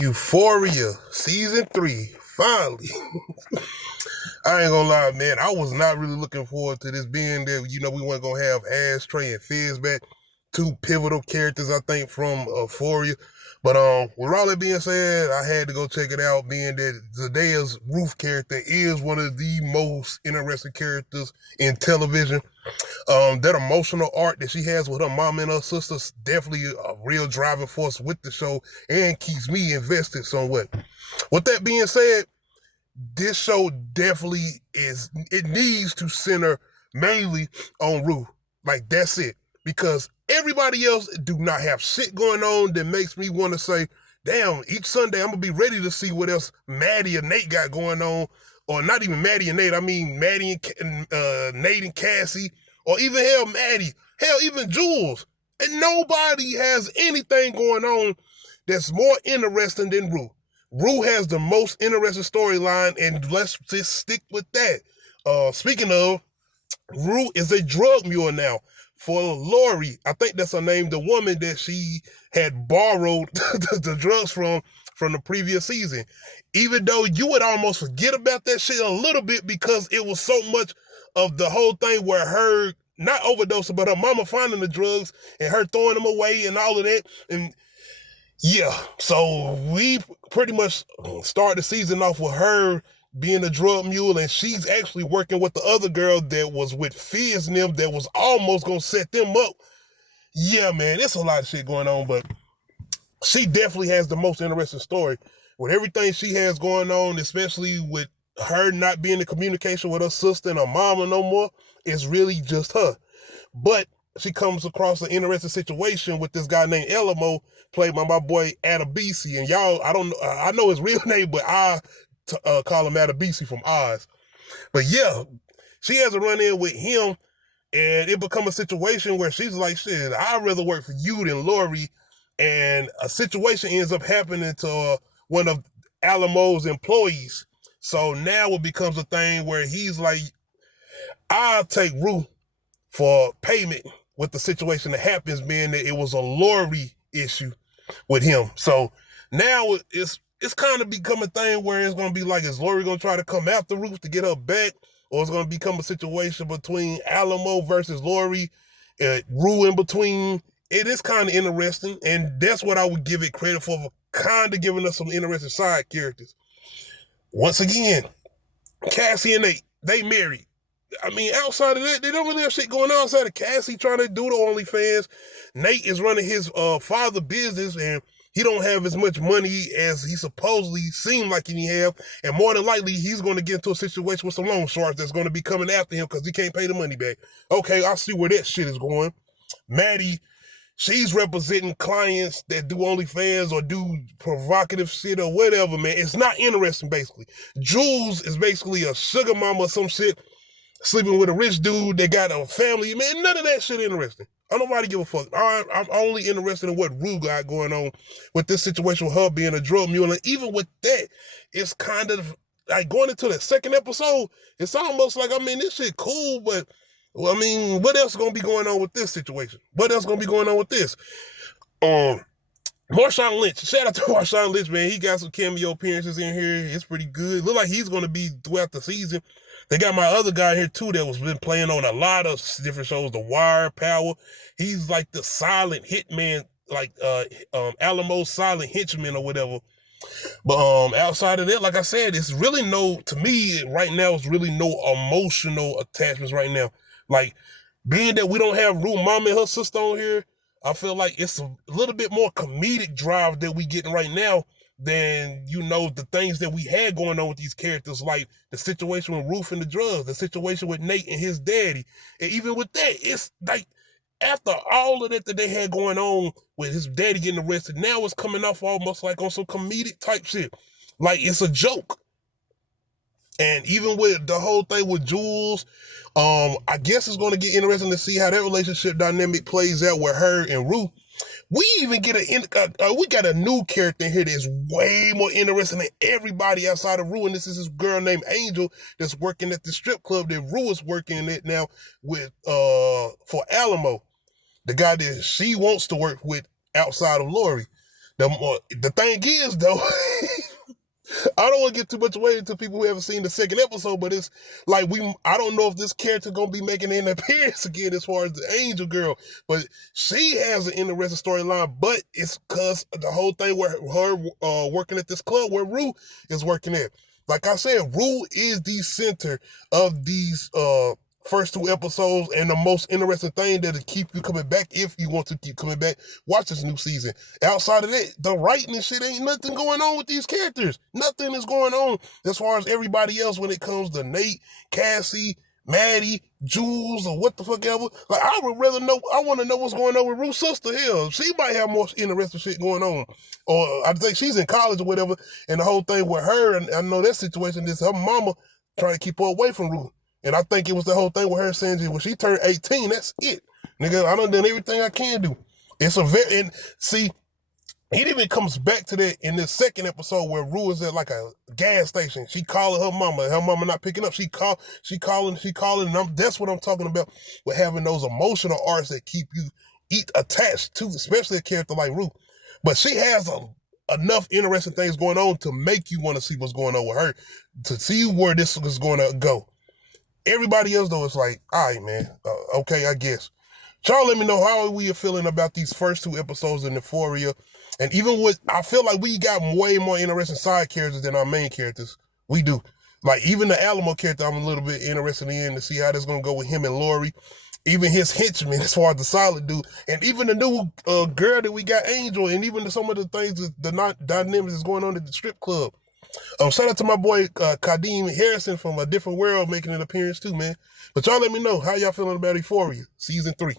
Euphoria season 3, finally. I ain't gonna lie, man. I was not really looking forward to this being that, we weren't gonna have Ashtray and Fizz back. Two pivotal characters, I think, from Euphoria. But with all that being said, I had to go check it out, being that Zendaya's Ruth character is one of the most interesting characters in television. That emotional arc that she has with her mom and her sisters definitely a real driving force with the show and keeps me invested somewhat. With that being said, this show definitely it needs to center mainly on Rue. Like, that's it. Because everybody else do not have shit going on that makes me want to say, damn, each Sunday I'm going to be ready to see what else Maddie or Nate got going on. Or not even Maddie and Nate, I mean Maddie and Nate and Cassie. Or even Maddie. Hell, even Jules. And nobody has anything going on that's more interesting than Rue. Rue has the most interesting storyline, and let's just stick with that. Speaking of, Rue is a drug mule now for Lori. I think that's her name, the woman that she had borrowed the drugs from the previous season. Even though you would almost forget about that shit a little bit because it was so much of the whole thing where her, not overdosing, but her mama finding the drugs and her throwing them away and all of that. And yeah, so we pretty much start the season off with her being a drug mule, and she's actually working with the other girl that was with Fizz and them that was almost going to set them up. Yeah, man, there's a lot of shit going on, but she definitely has the most interesting story. With everything she has going on, especially with her not being in communication with her sister and her mama no more, it's really just her. But she comes across an interesting situation with this guy named Elmo, played by my boy Adabisi. And y'all, I know his real name, but I call him Adabisi from Oz. But yeah, she has a run in with him, and it become a situation where she's like, shit, I'd rather work for you than Lori. And a situation ends up happening to one of Alamo's employees. So now it becomes a thing where he's like, I'll take Rue for payment with the situation that happens, being that it was a Lori issue with him. So now it's kind of become a thing where it's going to be like, is Lori going to try to come after Ruth to get her back? Or it's going to become a situation between Alamo versus Lori, Rue in between. It is kind of interesting, and that's what I would give it credit for kind of giving us some interesting side characters. Once again, Cassie and Nate, they married. I mean, outside of that, they don't really have shit going on outside of Cassie trying to do the OnlyFans. Nate is running his father business, and he don't have as much money as he supposedly seemed like he have. And more than likely, he's going to get into a situation with some loan sharks that's going to be coming after him because he can't pay the money back. Okay, I see where that shit is going. Maddie, she's representing clients that do OnlyFans or do provocative shit or whatever, man. It's not interesting, basically. Jules is basically a sugar mama or some shit, sleeping with a rich dude that got a family. Man, none of that shit interesting. I don't nobody give a fuck. I'm only interested in what Rue got going on with this situation with her being a drug mule. And even with that, it's kind of like going into the second episode, it's almost like, I mean, this shit cool, but well, I mean, what else gonna be going on with this situation? What else gonna be going on with this? Marshawn Lynch. Shout out to Marshawn Lynch, man. He got some cameo appearances in here. It's pretty good. Look like he's gonna be throughout the season. They got my other guy here too that was been playing on a lot of different shows, The Wire, Power. He's like the silent hitman, like Alamo's silent henchman or whatever. But outside of that, like I said, it's really to me right now, it's really no emotional attachments right now. Like, being that we don't have Rue mama and her sister on here, I feel like it's a little bit more comedic drive that we getting right now than, the things that we had going on with these characters, like the situation with Ruth and the drugs, the situation with Nate and his daddy. And even with that, it's like, after all of that they had going on with his daddy getting arrested, now it's coming off almost like on some comedic type shit. Like, it's a joke. And even with the whole thing with Jules, I guess it's going to get interesting to see how that relationship dynamic plays out with her and Rue. We even get we got a new character in here that's way more interesting than everybody outside of Rue, and this is this girl named Angel that's working at the strip club that Rue is working at now with for Alamo, the guy that she wants to work with outside of Lori. The thing is, though, I don't want to get too much away into people who haven't seen the second episode, but it's like I don't know if this character gonna be making an appearance again as far as the Angel Girl, but she has an interesting storyline. But it's because the whole thing where her working at this club where Rue is working at. Like I said, Rue is the center of these first two episodes, and the most interesting thing that'll keep you coming back if you want to keep coming back. Watch this new season. Outside of that, the writing and shit ain't nothing going on with these characters. Nothing is going on as far as everybody else when it comes to Nate, Cassie, Maddie, Jules, or what the fuck ever. Like, I would rather know, I want to know what's going on with Ruth's sister. Hell, she might have more interesting shit going on. Or I think she's in college or whatever, and the whole thing with her, and I know that situation is her mama trying to keep her away from Ruth. And I think it was the whole thing with her saying when she turned 18, that's it. Nigga, I done everything I can do. It's a very, and see, it even comes back to that in this second episode where Rue is at like a gas station. She calling her mama not picking up. She calling, and that's what I'm talking about with having those emotional arcs that keep you attached to, especially a character like Rue. But she has enough interesting things going on to make you want to see what's going on with her, to see where this is going to go. Everybody else, though, is like, all right, man, okay, I guess. Y'all let me know how we are feeling about these first two episodes in Euphoria. And even with, I feel like we got way more interesting side characters than our main characters. We do. Like, even the Alamo character, I'm a little bit interested in to see how that's going to go with him and Lori. Even his henchmen, as far as the solid dude. And even the new girl that we got, Angel, and even some of the things, the dynamics that's going on at the strip club. Shout out to my boy Kadeem Harrison from A Different World making an appearance too, man. But y'all let me know how y'all feeling about Euphoria Season 3.